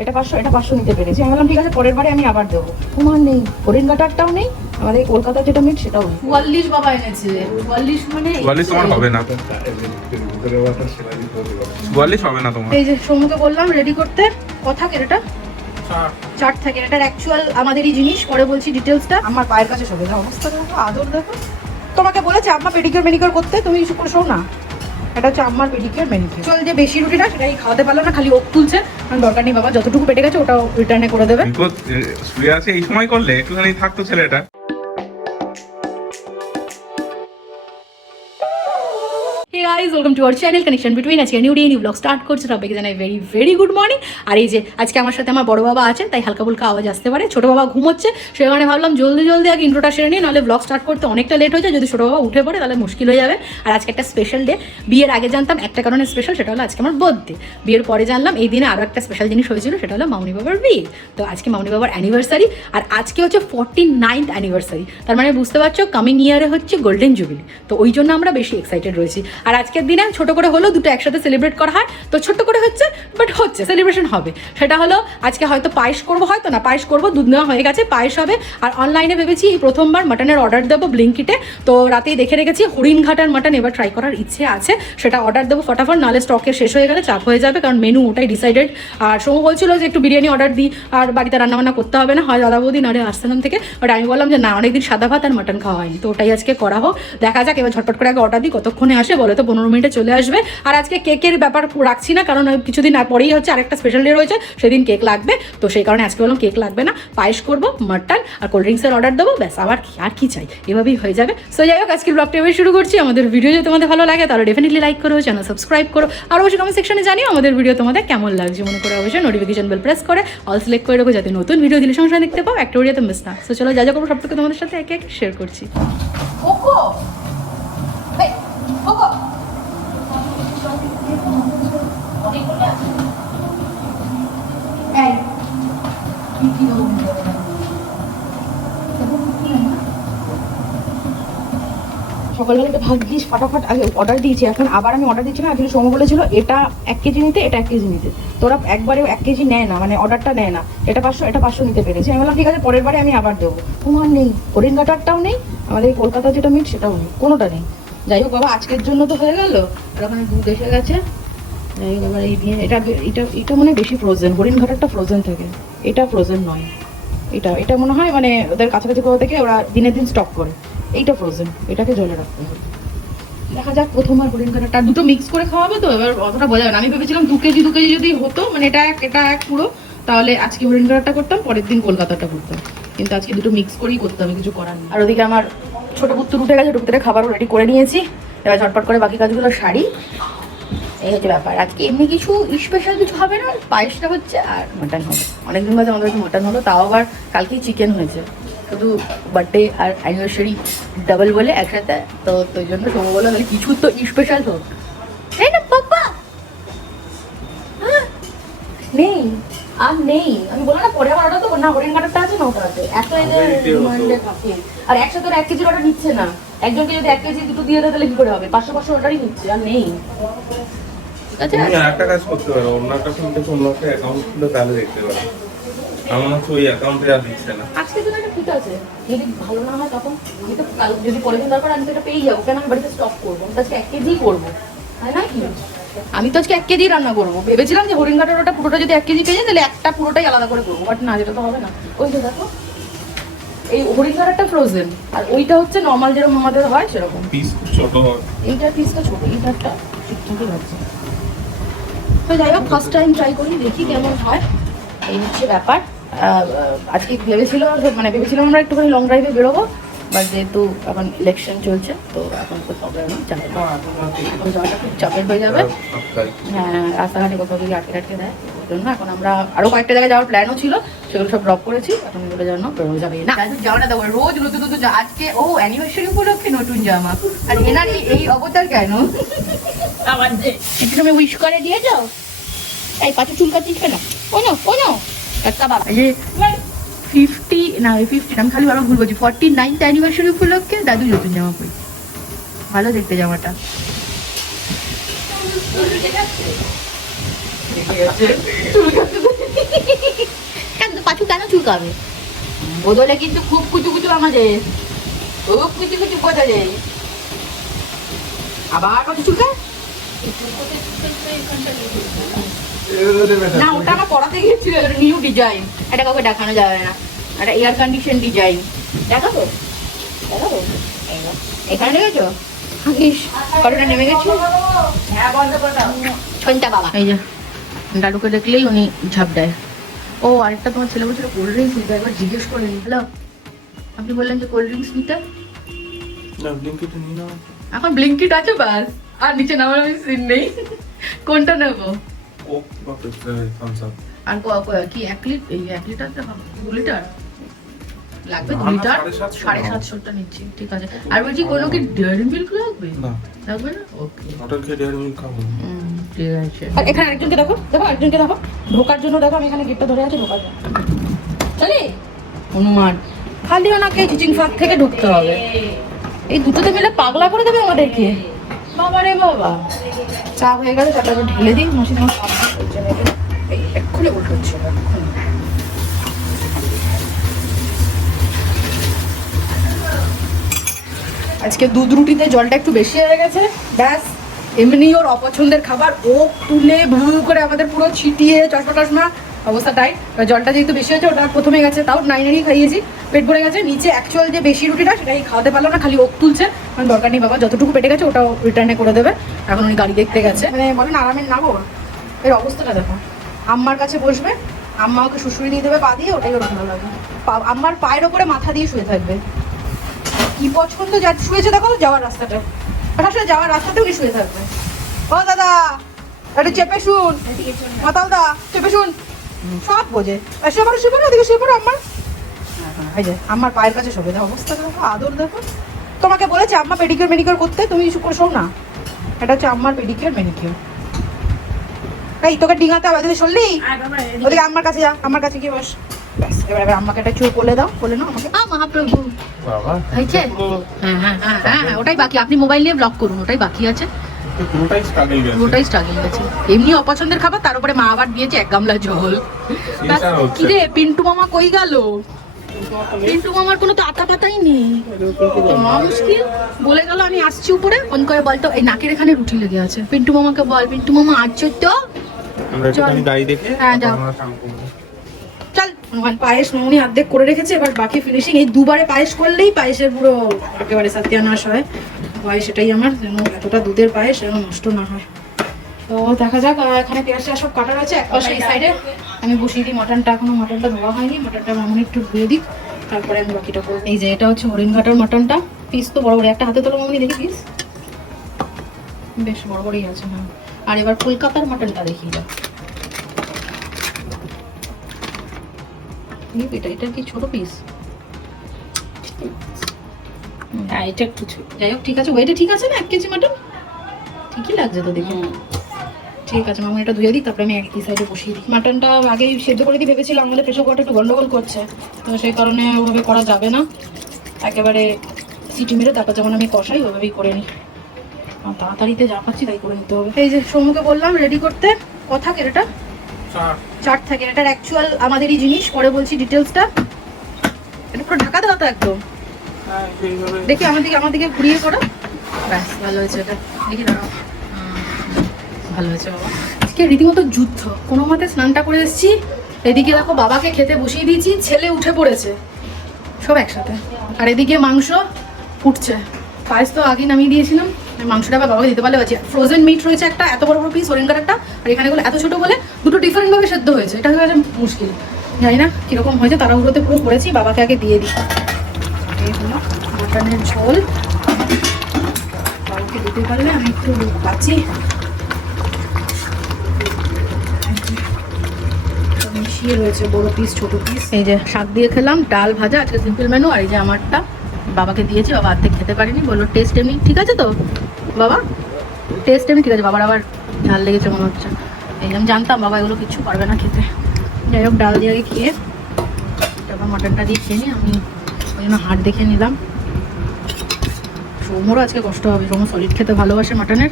এটা পাঁচশো এটা পাঁচশো নিতে পেরেছি। আমি বললাম ঠিক আছে পরের বারে আমি আবার দেবো। তোমার নেই। হরিণ ঘাটারটাও নেই আমাদের কলকাতার যেটা মিট সেটাও নেই। চুয়াল্লিশ বাবা এনেছে। চুয়াল্লিশ মানে চুয়াল্লিশ তোমার হবে না। চুয়াল্লিশ হবে না তোমার। এই যে সমুকে বললাম রেডি করতে? কথা এটা? চার্ট থাকে। এটার অ্যাকচুয়াল আমাদেরই জিনিস পরে বলছি ডিটেলসটা আমার পায়ের কাছে না অবস্থা দেখো আদর দেখো। তোমাকে বলেছে আম্মা পেডিকিউর মেনিকিউর করতে তুমি কিছু করে শোও না। এটা হচ্ছে আমার পেডিকিউর মেনিকিউর চল যে বেশি রুটিটা সেটাই খাওয়াতে পারল না খালি ওক তুলছে কারণ দরকার নেই বাবা যতটুকু পেটে গেছে ওটাও রিটার্নে করে দেবে। বিপদ শুয়ে আছে এই সময় করলে একটুখানি থাকতো ছেলেটা। Guys welcome to our channel connection between আজকে new day new vlog start করছে সবাইকে জানাই ভেরি ভেরি গুড মর্নিং আর এই যে আজকে আমার সাথে আমার বড় বাবা আছেন, তাই হালকা ফুলকা আওয়াজ আসতে পারে। ছোট বাবা ঘুমোচ্ছে সেই কারণে ভাবলাম জলদি জলদি আগে ইন্ট্রোটা সেরে নিই নাহলে ব্লগ স্টার্ট করতে অনেকটা লেট হয়ে যায়। যদি ছোট বাবা উঠে পড়ে, তাহলে মুশকিল হয়ে যাবে। আর আজকে একটা স্পেশাল ডে বিয়ের আগে জানতাম একটা কারণে স্পেশাল সেটা হলো আজকে আমার বার্থডে বিয়ের পরে জানলাম এই দিনে আরও একটা স্পেশাল জিনিস হয়েছিল, সেটা হলো মাউনি বাবার বিয়ে। তো আজকে মাউনি বাবার অ্যানিভার্সারি আর আজকে হচ্ছে ফর্টি নাইন্থ অ্যানিভার্সারি তার মানে বুঝতে পারছ কামিং ইয়ারে হচ্ছে গোল্ডেন জুবিলি তো ওই জন্য আমরা বেশি এক্সাইটেড রয়েছি। আর আজকের দিনে ছোট করে হলেও দুটো একসাথে সেলিব্রেট করা হয়। তো ছোট্ট করে হচ্ছে বাট হচ্ছে সেলিব্রেশন হবে। সেটা হলো, আজকে হয়তো পায়েস করব, হয়তো না, পায়েস করব, দুধ নেওয়া হয়ে গেছে, পায়েস হবে। আর অনলাইনে ভেবেছি এই প্রথমবার মাটনের অর্ডার দেবো ব্লিঙ্কিটে তো রাতেই দেখে রেখেছি, হরিণঘাটার মাটন এবার ট্রাই করার ইচ্ছে আছে। সেটা অর্ডার দেবো ফটাফট নাহলে স্টকের শেষ হয়ে গেলে চাপ হয়ে যাবে, কারণ মেনু ওটাই ডিসাইডেড আর সৌম বলছিল যে একটু বিরিয়ানি অর্ডার দিই, আর বাড়িতে রান্নাবান্না করতে হবে না, হয় দাদা বৌদি নাহলে আসতাম থেকে। বাট আমি বললাম যে না, অনেকদিন সাদা ভাত আর মাটন খাওয়া হয়নি। তো ওটাই আজকে করা হোক। দেখা যাক, এবার ঝটপট করে আগে অর্ডার দিই, কতক্ষণে আসে, বলে তো পনেরো মিনিটে চলে আসবে। আর আজকে কেকের ব্যাপার রাখছি না, কারণ কিছুদিন আর পরেই হচ্ছে আরেকটা স্পেশাল ডে রয়েছে, সেদিন কেক লাগবে। তো সেই কারণে আজকে বললাম কেক লাগবে না, পায়েস করব মাটন আর কোল্ড ড্রিঙ্কসের অর্ডার দেবো, ব্যাস, আবার কি আর কি চাই, এভাবেই হয়ে যাবে। সো যাই হোক, আজকের ব্লগটা এভাবে শুরু করছি। আমাদের ভিডিও যদি তোমাদের ভালো লাগে, তাহলে ডেফিনেটলি লাইক করো চ্যানেল সাবস্ক্রাইব করো, আর অবশ্যই কমেন্ট সেকশনে জানিও আমাদের ভিডিও তোমাদের কেমন লাগছে। মনে করে অবশ্যই নোটিফিকেশন বেল প্রেস করে অল সিলেক্ট করে রাখো, যাতে নতুন ভিডিও দিলে সঙ্গে দেখতে পাও, একটা ভিডিওতে মিস না। সো চলো, যা যা করব, সবটুকু তোমাদের সাথে একে একে শেয়ার করছি। সকালবেলা তো ভাগ্যিস ফাটাফাট আগে অর্ডার দিয়েছি। এখন আবার আমি অর্ডার দিচ্ছি না আসলে সৌম বলেছিল, এটা এক কেজি নিতে, এটা এক কেজি নিতে। তোরা একবারে এক কেজি নেয় না মানে অর্ডারটা নেয় না। এটা পাঁচশো এটা পাঁচশো নিতে পেরেছি। আমি বললাম, ঠিক আছে, পরের বারে আমি আবার দেবো। তোমার নেই। হরিণ ঘাটারটাও নেই, আমাদের এই কলকাতার যেটা মিট সেটাও নেই, কোনোটা নেই। যাই হোক বাবা, আজকের জন্য তো হয়ে গেল। আর ওখানে দুধ এসে গেছে। যাই হোক এবার এই এটা এটা এটা মনে বেশি ফ্রোজেন হরিণ ঘাটারটা ফ্রোজেন থাকে। এটা ফ্রোজেন নয়। এটা এটা মনে হয় মানে ওদের কাছাকাছি কোথাও থেকে ওরা দিনের দিন স্টক করে। এইটা ফ্রোজেন এটাকে জলে রাখতে হবে। দেখা যাক প্রথমবার হরিণ কাটাটা দুটো মিক্স করে খাওয়াবে তো, এবার অতটা বোঝা যাবে না। আমি ভেবেছিলাম দু কেজি দু কেজি যদি হতো মানে এটা এক এটা এক পুরো, তাহলে আজকে হরিণ কাটাটা করতাম, পরের দিন কলকাতাটা করতাম। কিন্তু আজকে দুটো মিক্স করেই করতে হবে কিছু করার আর ওদিকে আমার ছোটো পুত্র উঠে গেছে টুকতে খাবার রেডি করে নিয়েছি। এবার ঝটপট করে বাকি কাজগুলো সারি। এই হচ্ছে ব্যাপার। আজকে এমনি কিছু স্পেশাল কিছু হবে না, পায়েসটা হচ্ছে আর মাটন হবে। অনেকদিন বাদে আমাদের মাটন হলো, তাও আবার কালকেই চিকেন হয়েছে। শুধু বার্থডে আর অ্যানিভার্সারি ডাবল বলে একসাথে তো তো ওই জন্য সৌম্য তাহলে কিছু তো স্পেশাল হোক। এই না পাপা! নেই আর নেই। আমি বললাম না পরে আমার তো না হরিণ কাটারটা আছে না ওটা আছে এত আর একসাথে এক কেজির অর্ডার নিচ্ছে না। একজনকে যদি এক কেজি দুটো দিয়ে দেয় তাহলে কি করে হবে? পাঁচশো পাঁচশো অর্ডারই নিচ্ছে আর নেই। আচ্ছা। একটা কাজ করতে পারো। অন্য একটা ফোন থেকে অন্য একটা অ্যাকাউন্ট খুলে তাহলে দেখতে পারো। আমার হচ্ছে ওই অ্যাকাউন্টে আর দিচ্ছে না। আজকে তো একটা ঠিক আছে। যদি ভালো না হয় তখন আমি তো কাল যদি পরের দিন দরকার আমি তো এটা পেয়ে যাব। কেন আমি বাড়িতে স্টক করব? আমি তো আজকে এক কেজি করব। তাই না কি? আমি তো আজকে এক কেজি রান্না করব। ভেবেছিলাম যে হরিণ কাটার ওটা পুরোটা যদি এক কেজি পেয়ে যায় তাহলে একটা পুরোটাই আলাদা করে করব। বাট না যেটা তো হবে না। ওই তো দেখো এই হরিণ কাটারটা ফ্রোজেন আর ওইটা হচ্ছে নর্মাল যেরকম আমাদের হয় সেরকম। পিস ছোট এইটার পিসটা ছোট এইটারটা ঠিকঠাকই লাগছে তো যাই হোক ফার্স্ট টাইম ট্রাই করি দেখি কেমন হয়। এই হচ্ছে ব্যাপার। আজকে ভেবেছিল মানে ভেবেছিলাম আমরা একটুখানি লং ড্রাইভে বেরোবো বাট যেহেতু এখন ইলেকশন চলছে তো এখন তো বেরোনো যাবে। এখন যাওয়াটা খুব চাপের হয়ে যাবে। হ্যাঁ রাস্তাঘাটে কোথাও যদি আটকে আটকে দেয় ওই জন্য এখন আমরা আরও কয়েকটা জায়গায় যাওয়ার প্ল্যানও ছিল সেগুলো সব ড্রপ করেছি এখন এগুলো জন্য বেরোনো যাবে না। জামাটা দেবো রোজ নতুন নতুন আজকে ও অ্যানিভার্সারি উপলক্ষে নতুন জামা। আর এনার এই- এই অবতার কেন? আমার একটু তুমি উইশ করে দিয়ে যাও এই পাশে চুল কাটিস কেন? কোনো কোনো একটা বাবা এই যে ফিফটি না ফিফটি আমি খালি বারবার ভুল বলছি ফর্টি নাইনথ অ্যানিভার্সারি উপলক্ষে দাদু নতুন জামা পরি ভালো দেখতে জামাটা। চুল কাটতে চুলকাবে? বদলে কিন্তু খুব কুচু কুচু আমাদের। খুব কুচু কুচু বদলে। আবার কত চুলকায়? না ওটা আমার পড়াতে গিয়েছিল নিউ ডিজাইন এটা কাউকে দেখানো যাবে না। এটা এয়ার কন্ডিশন ডিজাইন দেখাবো? দেখাবো? এখানে দেখেছ? কতটা নেমে গেছে? ছন্টা বাবা। এই যে দাদুকে দেখলেই উনি ঝাঁপ দেয়। ও আরেকটা তোমার ছেলে বলছিল কোল্ড ড্রিঙ্কস নিতে একবার জিজ্ঞেস করে আপনি বললেন যে কোল্ড ড্রিঙ্কস নিতে? এখন ব্লিঙ্কিট আছে বাস। আর নিচে নামার আমি সিন নেই। কোনটা নেব? ও বা থামস আপ আর ক- ক- কি এক লিটার এই এক লিটার দু লিটার লাগবে দু লিটার সাড়ে। সাতশোটা নিচ্ছি ঠিক আছে। আর বলছি কোনো কি ডেয়ারি মিল্ক লাগবে? না। লাগবে না? ওকে ওটার খেয়ে ডেয়ারি মিল্ক খাব। ঠিক আছে। আর এখানে আরেকজনকে দেখো দেখো একজনকে দেখো। ঢোকার জন্য দেখো আমি এখানে গেটটা ধরে আছি ঢোকার জন্য। চলি? হনুমান। খালি ওনাকে চিচিং ফাঁক থেকে ঢুকতে হবে। এই দুটোতে মিলে পাগলা করে দেবে আমাদেরকে। বাবা রে বাবা। চা হয়ে গেলে একটু ঢেলে দিই, মাসি তোমার সামনে এই, এক্ষুনি উল্টো এক্ষুনি। আজকে দুধ রুটিতে জলটা একটু বেশি হয়ে গেছে, ব্যাস এমনি ওর অপছন্দের খাবার, ও তুলে ভু করে আমাদের পুরো ছিটিয়ে চশমা টশমা অবস্থা তাই। জলটা যেহেতু বেশি হয়েছে, ওটা প্রথমে গেছে, তাও নাইনেরই খাইয়েছি। পেট ভরে গেছে, নিচে অ্যাকচুয়াল যে বেশি রুটিটা, সেটাই খাওয়াতে পারল না, খালি ওক তুলছে। মানে দরকার নেই বাবা, যতটুকু পেটে গেছে, ওটাও রিটার্নে করে দেবে। এখন উনি গাড়ি দেখতে গেছে। মানে বলেন, আরামের না এর অবস্থাটা দেখো। আম্মার কাছে বসবে, আম্মা ওকে শুশুরি দিয়ে দেবে, পা দিয়ে, ওটাই ওর ভালো লাগে। পা- আম্মার পায়ের ওপরে মাথা দিয়ে শুয়ে থাকবে। কি পছন্দ যা, শুয়েছে দেখো, যাওয়ার রাস্তাটা আসলে যাওয়ার রাস্তাতে উনি শুয়ে থাকবে। ও দাদা, একটু চেপে শুন। মাতাল দা চেপে শুন। সব বোঝে আর সে পারো সে পারো ওদিকে সে পারো আমার এই যে আমার পায়ের কাছে শোবে দেখো অবস্থা দেখো আদর দেখো তোমাকে বলেছে আম্মা পেডিকিউর মেনিকিউর করতে তুমি শোও না এটা হচ্ছে আম্মার পেডিকিউর মেনিকিউর এই তোকে ডিঙাতে হবে তুই শুনলি ওদিকে আমার কাছে যা আমার কাছে গিয়ে বস ব্যাস এবার এবার আম্মাকে একটা চুল কোলে দাও কোলে নাও আমাকে আ মহাপ্রভু হয়েছে হ্যাঁ হ্যাঁ হ্যাঁ হ্যাঁ হ্যাঁ, ওটাই বাকি আপনি মোবাইল নিয়ে ব্লক করুন ওটাই বাকি আছে পুরোটাই স্ট্রাগল গেছে। পুরোটাই স্ট্রাগল গেছে। এমনি অপছন্দের খাবার তার উপরে মা আবার দিয়েছে এক গামলা এটা কি রে পিন্টু মামা কই গেল? পিন্টু মামার কোনো তো আতা পাতাই নেই মা মুশকিল। বলে গেল আমি আসছি উপরে। ফোন করে বলতো এই নাকের এখানে রুটি লেগে আছে। পিন্টু মামাকে বল পিন্টু মামা আসছো তো? আমরা একটুখানি গাড়ি দেখে হ্যাঁ, যাও। চল আমার পায়েস মামনি অর্ধেক করে রেখেছে এবার বাকি ফিনিশিং এই দুবারে পায়েস করলেই পায়েসের পুরো একেবারে সত্যানাশ হয়। পায়েস এটাই আমার যেন এতটা দুধের পায়েস যেন নষ্ট না হয়। তো দেখা যাক এখানে পেঁয়াজ টেয়াজ সব কাটা রয়েছে এক পাশে এই সাইডে আমি বসিয়ে দিই মটনটা এখনও মটনটা ধোয়া হয়নি মটনটা মামনি একটু ধুয়ে দিই তারপরে আমি বাকিটা করব। এই যে এটা হচ্ছে হরিণঘাটার মটনটা পিস তো বড় বড় একটা হাতে তোলো মামনি দেখি পিস বেশ বড় বড়ই আছে হ্যাঁ। আর এবার কলকাতার মটনটা দাও এই এটা এটা কি ছোট পিস হ্যাঁ এটা একটু যাই হোক ঠিক আছে। ওয়েটে ঠিক আছে না? এক কেজি মাটন? ঠিকই লাগছে তো দেখে ঠিক আছে মামা এটা ধুয়ে দিই তারপরে আমি একই সাইডে বসিয়ে দিই। মাটনটা আগেই সেদ্ধ করে দিই ভেবেছিলাম আমাদের প্রেশার কুকারটা একটু গন্ডগোল করছে। তো সেই কারণে ওভাবে করা যাবে না। একেবারে সিটি মেরে তারপর যখন আমি কষাই ওভাবেই করে নিই। তাড়াতাড়িতে যা পাচ্ছি তাই করে নিতে হবে। এই যে সৌমুকে বললাম রেডি করতে কথা এটা। চার্ট থাকে এটার অ্যাকচুয়াল আমাদেরই জিনিস পরে বলছি ডিটেলসটা এটা পুরো ঢাকা দেওয়া তো একদম। দেখি আমার দিকে ঘুরিয়ে করো। ব্যাস, ভালো হয়েছে এটা দেখি দাঁড়াও। ভালো হয়েছে বাবা। আজকে রীতিমতো যুদ্ধ। কোনো মতে স্নানটা করে এসেছি। এদিকে দেখো বাবাকে খেতে বসিয়ে দিয়েছি, ছেলে উঠে পড়েছে। সব একসাথে। আর এদিকে মাংস ফুটছে। পায়েস তো আগেই নামিয়ে দিয়েছিলাম। মাংসটা আবার বাবাকে দিতে পারলে আছে ফ্রোজেন মিট রয়েছে একটা, এত বড় বড় পিস ওরেঙ্গার একটা। আর এখানেগুলো এত ছোট বলে দুটো ডিফারেন্ট ভাবে সেদ্ধ হয়েছে। এটা হচ্ছে মুশকিল। জানি না কীরকম হয়েছে, তাড়াহুড়োতে পুরো করেছি, বাবাকে আগে দিয়ে দিই। মাটনের ঝোল। বাবাকে দিতে পারলে আমি একটু পাচ্ছি মিশিয়ে রয়েছে পিস পিস এই যে শাক দিয়ে খেলাম, ডাল ভাজা আজকে সিম্পল মেনু আর এই যে আমারটা বাবাকে অর্ধেক খেতে পারিনি, বলল ঠিক আছে তো? বাবা? টেস্ট এমনি ঠিক আছে, বাবার আবার লেগেছে মনে হচ্ছে। এই আমি জানতাম, বাবা এগুলো কিচ্ছু পারবে না খেতে। যাই হোক, ডাল দিয়ে আগে খেয়ে, তারপর মাটনটা দিয়ে খেয়ে নিই, আমি ওই জন্য হাট দেখে নিলাম। সৌমরও আজকে কষ্ট হবে সৌম সলিড খেতে ভালোবাসে মাটনের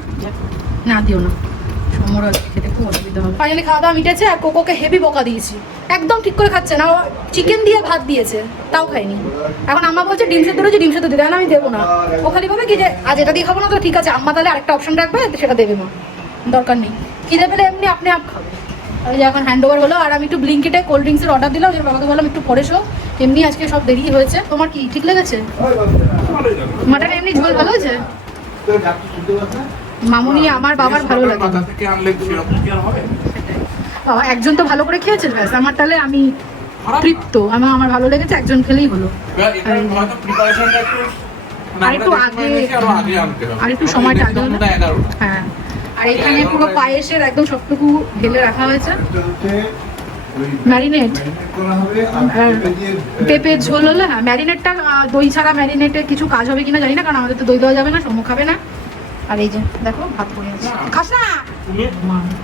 না, দিও না। সমর আর কি খেতে খুব অসুবিধা হবে। ফাইনালি খাওয়া দাওয়া মিটেছে, আর কোকোকে হেভি বকা দিয়েছি। একদম ঠিক করে খাচ্ছে না চিকেন দিয়ে ভাত দিয়েছে, তাও খাইনি এখন আম্মা বলছে, ডিম সেদ্ধ রয়েছে, ডিম সেদ্ধ দিতে আমি দেবো না। ও খালি ভাবে কি যে, আজ এটা দিয়ে খাব না তো ঠিক আছে, আম্মা তাহলে আরেকটা অপশন রাখবে, সেটা দেবে মা। দরকার নেই। খিদে পেলে এমনি আপনি আপ খাবে। ওই যে এখন হ্যান্ড ওভার হলো আর আমি একটু ব্লিঙ্কিটে কোল্ড ড্রিঙ্কসের অর্ডার দিলাম যে বাবাকে বললাম একটু পরে শো এমনি আজকে সব দেরি হয়েছে। তোমার কি, ঠিক লেগেছে? মাটন এমনি ঝোল ভালো হয়েছে? মামুনি আমার বাবার ভালো লাগে। বাবা, একজন তো ভালো করে খেয়েছে, ব্যাস। আমার তাহলে আমি তৃপ্ত। আমার আমার ভালো লেগেছে, একজন খেলেই হলো। আর একটু আগে আরও একটু সময়টা আগে হ্যাঁ। আর এখানে পুরো পায়েসের একদম সবটুকু ঢেলে রাখা হয়েছে। ম্যারিনেট। আর ঝোল হলে হ্যাঁ ম্যারিনেটটা দই ছাড়া ম্যারিনেটে কিছু কাজ হবে কিনা জানি না কারণ আমাদের তো দই দেওয়া যাবে না সমু খাবে না। আর এই যে দেখো ভাত পড়ে খাস না!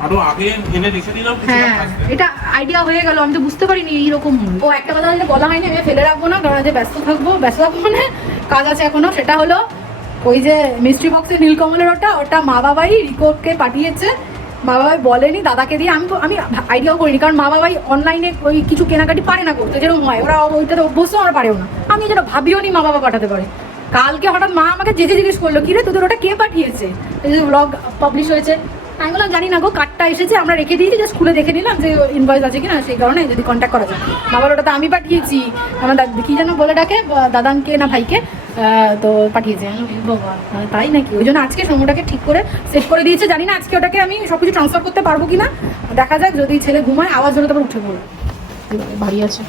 আরও আগে এনে রেখে দিলাম হ্যাঁ এটা আইডিয়া হয়ে গেল আমি তো বুঝতে পারিনি এইরকম। ও একটা কথা বলা হয়নি আমি ফেলে রাখব না কারণ ব্যস্ত থাকব ব্যস্ত থাকব মানে কাজ আছে এখনও সেটা হলো ওই যে মিস্ট্রি বক্সের নীলকমলের ওটা ওটা মা বাবাই রিকোকে পাঠিয়েছে। মা বাবাই বলেনি, দাদাকে দিয়ে আমি তো আমি আইডিয়াও করিনি, কারণ মা বাবাই অনলাইনে ওই কিছু কেনাকাটি পারে না করতে, যেরকম হয়। ওরা ওইটাতে অভ্যস্ত আমরা পারেও না। আমি যেটা ভাবিও নি মা বাবা পাঠাতে পারে। কালকে হঠাৎ মা আমাকে যে জিজ্ঞেস করল, কিরে তোদের ওটা কে পাঠিয়েছে? ব্লগ পাবলিশ হয়েছে। আমি বললাম জানি না গো কার্ডটা এসেছে আমরা রেখে দিয়েছি জাস্ট খুলে দেখে নিলাম যে ইনভয়েস আছে কিনা সেই কারণে যদি কন্ট্যাক্ট করা যায়। বাবার ওটা তো আমি পাঠিয়েছি আমার দাদ- কি যেন বলে ডাকে দাদানকে না ভাইকে তো পাঠিয়েছে। আহ, তাই নাকি? ওই জন্য আজকে সময়টাকে ঠিক করে সেট করে দিয়েছে। জানি না আজকে ওটাকে আমি সব কিছু ট্রান্সফার করতে পারব কিনা। দেখা যাক যদি ছেলে ঘুমায় আওয়াজ হলে তারপর উঠে পড়বে। ভারী আছে।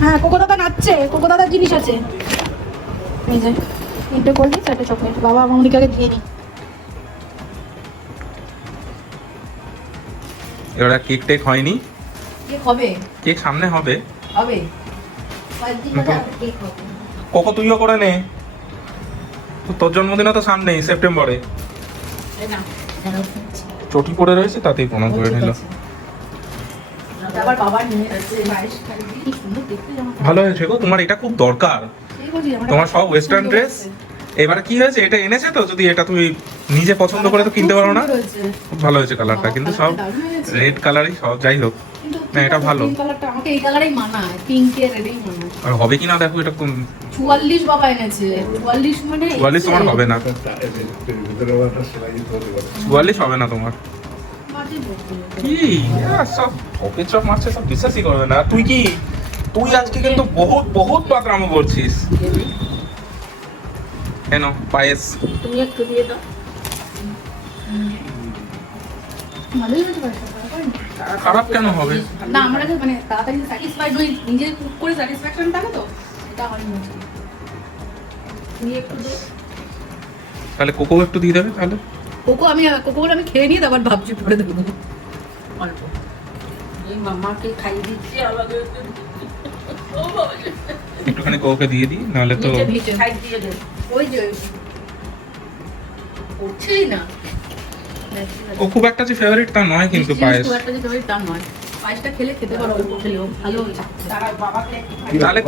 হ্যাঁ কোকো দাদা নাচছে কোকো দাদার জিনিস আছে। এই যে। তিনটে কোল্ড ড্রিঙ্কস একটা চকলেট বাবা মনিকাকে দিয়ে দিই এবার কেক টেক হয়নি। কে হবে। কেক সামনে হবে। হবে। কোকো তুইও করে নে। তো তোর জন্মদিনও তো সামনেই সেপ্টেম্বরে চটি পড়ে রয়েছে তাতেই প্রণাম করে নিল। আবার বাবা নিয়ে ভালো হয়েছে গো তোমার এটা খুব দরকার। তোমার সব ওয়েস্টার্ন ড্রেস। এবারে কি হয়েছে এটা এনেছে তো? যদি এটা তুমি নিজে পছন্দ করে তো কিনতে পারো না? খুব ভালো হয়েছে কালারটা কিন্তু সব রেড কালারই সব যাই হোক। না, এটা ভালো। কালারটা আমাকে এই কালারেই মানায় পিঙ্কে রেডেই মানায়। আর হবে কিনা দেখো এটা কোন চুয়াল্লিশ বাবা এনেছে। চুয়াল্লিশ মানে চুয়াল্লিশ তোমার হবে না। চুয়াল্লিশ হবে না তোমার। কি? সব ঠকে চপ মারছে সব বিশ্বাসই করবে না। তুই কি তুই আজকে কিন্তু বহুত বহুত পাকরামো করছিস। কেন পায়েস? তুমি একটু দিয়ে দাও। খারাপ কেন হবে? না আমরা যে মানে তাড়াতাড়ি স্যাটিসফাইড হই নিজে কুক করে স্যাটিসফ্যাকশন থাকে তো এটা একটু দে তাহলে কোকো একটু দিয়ে দেবে তাহলে? কোকো আমি কোকো আমি খেয়ে নিয়ে তারপর ভাবছি পরে দেবো অল্প। এই মামাকে খাইয়ে দিচ্ছি আমাকে একটুখানি কোকোকে দিয়ে দিই নাহলে তো খাই দিয়ে দে। ওই যে না। ও খুব একটা যে ফেভারিট তা নয় কিন্তু পায়েস। খুব একটা যে favorite তা নয়। পায়েসটা খেলে খেতে পারো অল্প খেলেও ভালো হয়েছে তাহলে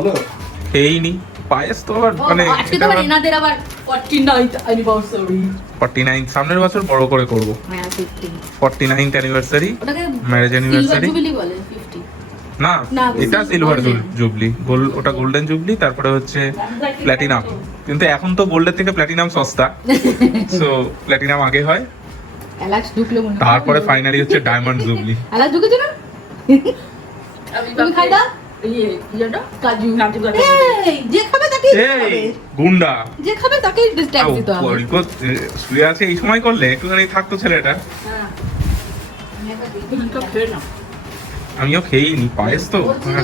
খেয়েই নি। পায়েস তো আবার মানে আজকে তো আবার এনাদের আবার 49th অ্যানিভার্সারি ফর্টি নাইন সামনের বছর বড় করে করব। হ্যাঁ 50 ফর্টি নাইনথ অ্যানিভার্সারি ওটাকে Marriage anniversary? জুবিলি বলে 50 না না, এটা. সিলভার জুবলি গোল্ড ওটা গোল্ডেন জুবলি তারপরে হচ্ছে প্ল্যাটিনাম কিন্তু এখন তো গোল্ডের থেকে প্ল্যাটিনাম সস্তা। সো প্ল্যাটিনাম আগে হয়। তারপরে ফাইনালি হচ্ছে ডায়মন্ড জুবলি তুমি খাই দাও। ইয়ে কি যেটা কাজু কাজু। এই যে খাবে তাকে এই গুন্ডা। যে খাবে তাকে ট্যাক্স দিতে হবে। রিকো শুয়ে আছে এই সময় করলে একটুখানি থাকতো ছেলেটা। হ্যাঁ। আমিও খেয়েই পায়েস তো। হ্যাঁ।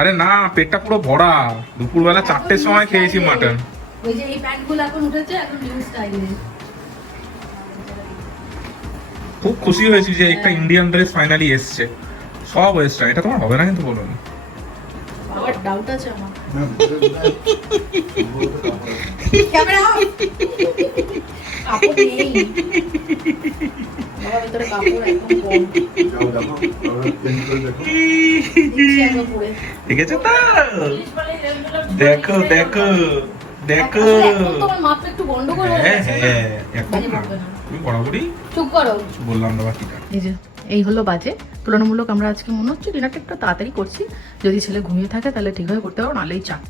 আরে না পেটটা পুরো ভরা। দুপুরবেলা চারটের সময় খেয়েছি মাটন ওই যে এই প্যান্টগুলো এখন উঠেছে এখন নিউ স্টাইলে খুব খুশি হয়েছি যে একটা ইন্ডিয়ান ড্রেস ফাইনালি এসছে। সব ওয়েস্টার্ন এটা তোমার হবে না কিন্তু বলুন। আবার ডাউট আছে আমার। ক্যামেরা কাপড় নেই। বাবা ভিতরে কাপড় একদম কম। দিচ্ছি একবার পরে। ঠিক আছে তো? দেখো দেখো দেখো। মাপটা একটু গন্ডগোল হয়ে হ্যাঁ গেছে। হ্যাঁ এখন বাজে না। তুমি বরাবরই চুপ করো। বললাম না বাকিটা এই যে। এই হলো বাজে। তুলনামূলক আমরা আজকে মনে হচ্ছে ডিনারটা একটু তাড়াতাড়ি করছি। যদি ছেলে ঘুমিয়ে থাকে তাহলে ঠিকভাবে করতে পারো নাহলেই চাপ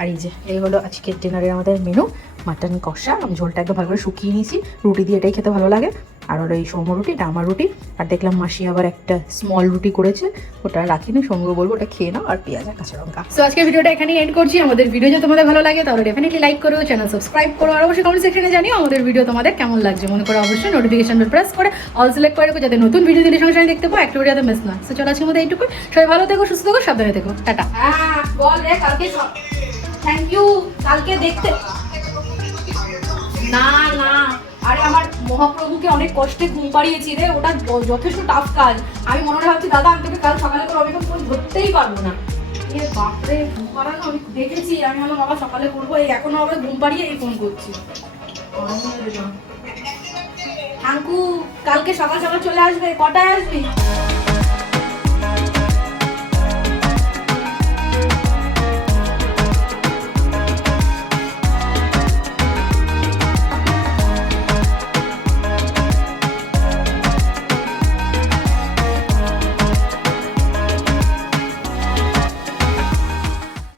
আর এই যে, এই হলো আজকের ডিনারের আমাদের মেনু মাটন কষা। আমি ঝোলটা একদম ভালো করে শুকিয়ে নিয়েছি। রুটি দিয়ে এটাই খেতে ভালো লাগে। আর হলো এই সৌম্য রুটি আমার রুটি। আর দেখলাম মাসি আবার একটা স্মল রুটি করেছে। ওটা রাখিনি সৌম্য বলব ওটা খেয়ে নাও। আর পেঁয়াজ আর কাঁচা লঙ্কা। সো আজকের ভিডিওটা এখানেই এন্ড করছি। আমাদের ভিডিও যদি তোমাদের ভালো লাগে, তাহলে ডেফিনেটলি লাইক করো চ্যানেল সাবস্ক্রাইব করো। আর অবশ্যই কমেন্ট সেকশনে জানিও আমাদের ভিডিও তোমাদের কেমন লাগছে। মনে করো অবশ্যই নোটিফিকেশন প্রেস করে অল সিলেক্ট করে যাতে নতুন ভিডিও দিলে সঙ্গে সঙ্গে দেখতে পাও, একটা ভিডিও যাতে মিস না সো চলো আজকের মধ্যে এইটুকু সবাই ভালো থেকো, সুস্থ থেকো, সাবধানে থেকো। টাটা। হ্যাঁ বল রে, কালকে থ্যাংক ইউ কালকে দেখতে না না। আরে আমার মহাপ্রভুকে অনেক কষ্টে ঘুম পাড়িয়েছি রে। ওটা যথেষ্ট টাফ কাজ। আমি মনে ভাবছি, দাদা, আমি তোকে কাল সকালে করে আমি ফোন ধরতেই পারব না। এ বাপরে, ঘুম পাড়ানো আমি দেখেছি। আমি আমার বাবা, সকালে করব। এই এখনও আবার ঘুম পাড়িয়ে এই ফোন করছি। ঠাঙ্কু কালকে সকাল সকাল চলে আসবে। কটায় আসবি?